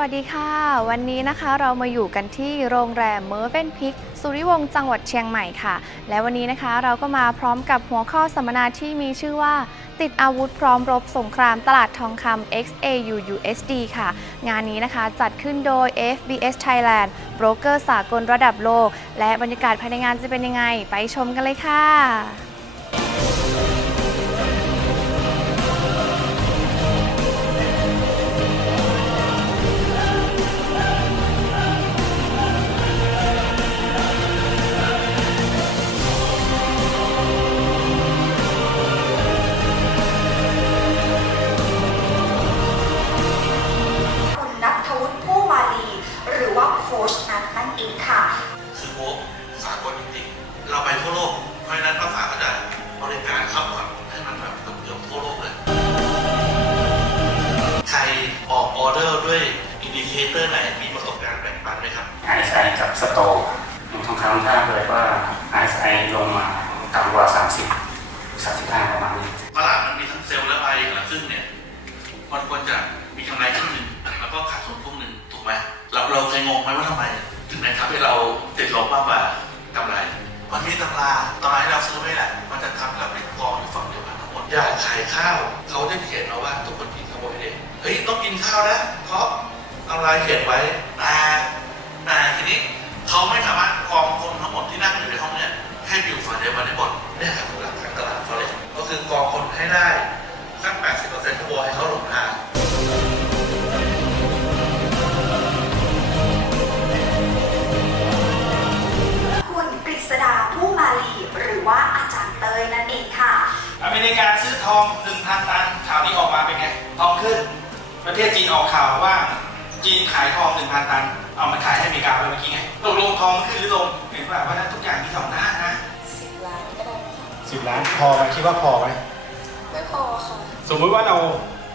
วัสดีค่ะ วันนี้นะคะเรามาอยู่กันที่โรงแรมเมอร์เวนพิกสุริวงศ์จังหวัดเชียงใหม่ค่ะ และวันนี้นะคะเราก็มาพร้อมกับหัวข้อสัมมนาที่มีชื่อว่า ติดอาวุธพร้อมรบสงครามตลาดทองคำ XAU USD ค่ะ งานนี้นะคะจัดขึ้นโดย FBS Thailand โบรกเกอร์สากลระดับโลก และบรรยากาศภายในงานจะเป็นยังไง ไปชมกันเลยค่ะ คือโวสากลจริงๆเราไปทั่วโลก เพราะฉะนั้นภาษาก็จะบริการเข้าก่อนให้มันแบบเกือบๆทั่วโลกเลย ใครออกออเดอร์ด้วยอินดิเคเตอร์ไหนมีประสบการณ์แบ่งปันไหมครับ RSI กับสโตร์อย่างทองคำท่าเลยว่า RSI ลงมาต่ำกว่า 30 35ประมาณนี้ตลาดมันมีทั้งเซลล์และไบคนละครึ่งเนี่ยมันควรจะมีกำไรครึ่งหนึ่งแล้วก็ขาดทุนครึ่งหนึ่งถูกไหมเราเราเคยงงไหมว่าทำไม ถึงได้ทำให้เรา ติดลบมากกว่ากำไร มันมีตำราตำราให้เราซื้อไม่แหละ มันจะทำให้เราเป็นกองอยู่ฝั่งเดียวกันทั้งหมดอยากขายข้าวเขาได้เขียนเอาว่าทุกคนกินคาร์โบไฮเดรตเฮ้ยต้องกินข้าวนะเพราะตำราเขียนไว้แต่แต่ทีนี้เขาไม่สามารถกองคนทั้งหมดที่นั่งอยู่ในห้องเนี่ยให้อยู่ฝั่งเดียวกันได้หมดเนี่ยครับหลักการตลาดฟอเร็กก็คือกองคนให้ได้สัก80%ทั้งหมดให้เขาหลงทาง ริกาซื้อทอง1,000ตันข่าวนี้ออกมาเป็นไงทองขึ้น ประเทศจีนออกข่าวว่า จีนขายทอง1,000ตัน เอามาขายให้อเมริกาไปเมื่อกี้ไงตกลงทองขึ้นหรือลงเห็นป่ะว่านั้นทุกอย่างมีสองด้านนะ10ล้านก็ได้นะคะสิบล้านพอไหมคิดว่าพอไหมไม่พอค่ะสมมุติว่าเรา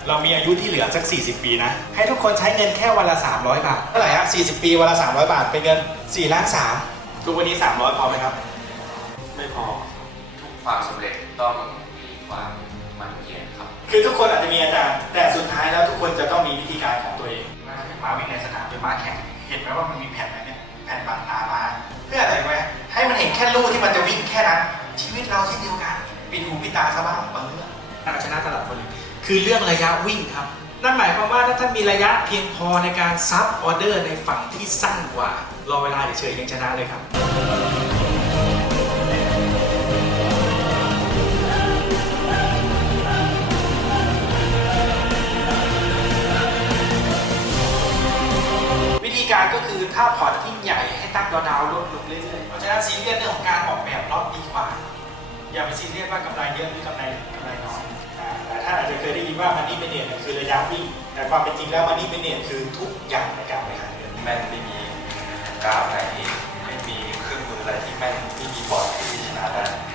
เรามีอายุที่เหลือสัก 40 ปีนะ ให้ทุกคนใช้เงินแค่วันละ 300 บาท เท่าไหร่ฮะ40 ปีวันละ 300 บาท เป็นเงิน4ล้าน3ทุกวันนี้ 300 พอไหมครับ ไม่พอ ทุกความสำเร็จต้องมี ความมันเพียรครับคือทุกคนอาจจะมีอาจารย์ แต่สุดท้ายแล้วทุกคนจะต้องมีวิธีการของตัวเองม้าวิ่งในสนามเป็นม้าแข่งเห็นไหมว่ามันมีแผ่นอะไรเนี่ยแผ่นบังตาม้าเพื่ออะไรไหมให้มันเห็นแค่ลู่ที่มันจะวิ่งแค่นั้น ชีวิตเราเช่นเดียวกันปิดหูปิดตาซะบ้างบางเรื่องการชนะตลาดคนเลยคือเรื่องระยะวิ่งครับนั่นหมายความว่าถ้าท่านมีระยะเพียงพอในการซับออเดอร์ในฝั่งที่สั้นกว่ารอเวลาเฉยๆยังชนะเลยครับ ธีการก็คือถ้าพอร์ตที่ใหญ่ให้ตั้งดาวน์ลดลงเรื่อยๆเพราะฉะนั้นซีเรียสเรื่องของการออกแบบล็อตดีกว่า อย่าไปซีเรียสว่ากำไรเยอะหรือกำไรกำไรน้อยแต่ถ้านอาจจะเคยได้ยินว่ามันนี่เป็นเนียคือระยะวิ่งแต่ความเป็นจริงแล้วมันนี่เป็นเนียคือทุกอย่างในการบริหารเงินแม่นไม่มีกราฟไหนไม่มีเครื่องมืออะไรที่แม่นไม่มีบอร์ดที่ชนะได้นะได้เลย